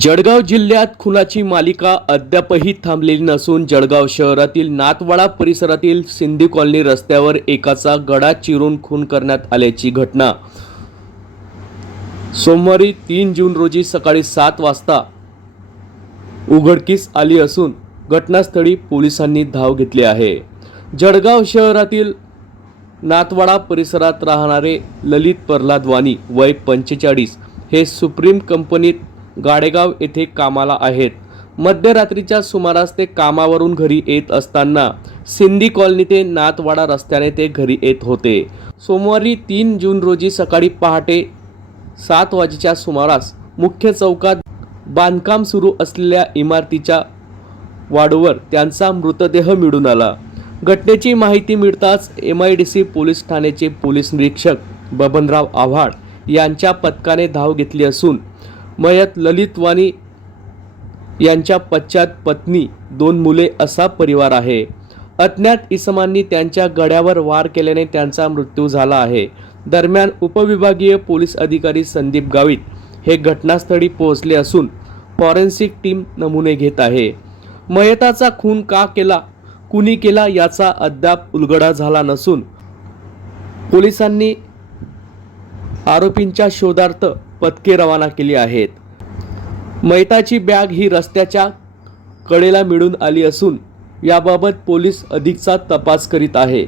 जळगाव जिल्ह्यात खुनाची मालिका अद्यापही थांबलेली नसून जळगाव शहरातील नातवाडा परिसरातील सिंधी कॉलनी रस्त्यावर एकाचा गडा चिरून खून करण्यात आल्याची घटना. सोमवारी तीन जून रोजी सकाळी सात वाजता उघडकीस आली असून घटनास्थळी पोलिसांनी धाव घेतली आहे. जळगाव शहरातील नातवाडा परिसरात राहणारे ललित प्रल्हाद वाणी वय पंचेचाळीस हे सुप्रीम कंपनीत गाडेगाव येथे कामाला आहेत. मध्यरात्रीच्या सुमारास ते कामावरून घरी येत असताना सिंधी कॉलनी ते नातवाडा रस्त्याने ते घरी येत होते. सोमवारी तीन जून रोजी सकाळी पहाटे सात वाजेच्या सुमारास मुख्य चौकात बांधकाम सुरू असलेल्या इमारतीच्या वाडूवर त्यांचा मृतदेह मिळून आला. घटनेची माहिती मिळताच M I D C police ठाण्याचे पोलीस निरीक्षक बबनराव आव्हाड यांच्या पथकाने धाव घेतली असून मयत यात ललितवाणी यांच्या पश्चात पत्नी दोन मुले असा परिवार आहे. अज्ञात इसमांनी त्यांच्या गड्यावर वार केल्याने त्यांचा मृत्यू झाला आहे. दरम्यान उपविभागीय पोलीस अधिकारी संदीप गावित हे घटनास्थळी पोहोचले असून फॉरेन्सिक टीम नमुने घेत आहे. मयताचा खून का केला कुणी केला याचा अद्याप उलगडा झाला नसून पोलिसांनी आरोपींच्या शोधार्थ पथके रवाना केली आहेत. मैताची बॅग ही रस्त्याच्या कडेला मिळून आली असून याबाबत पोलीस अधिकचा तपास करीत आहे.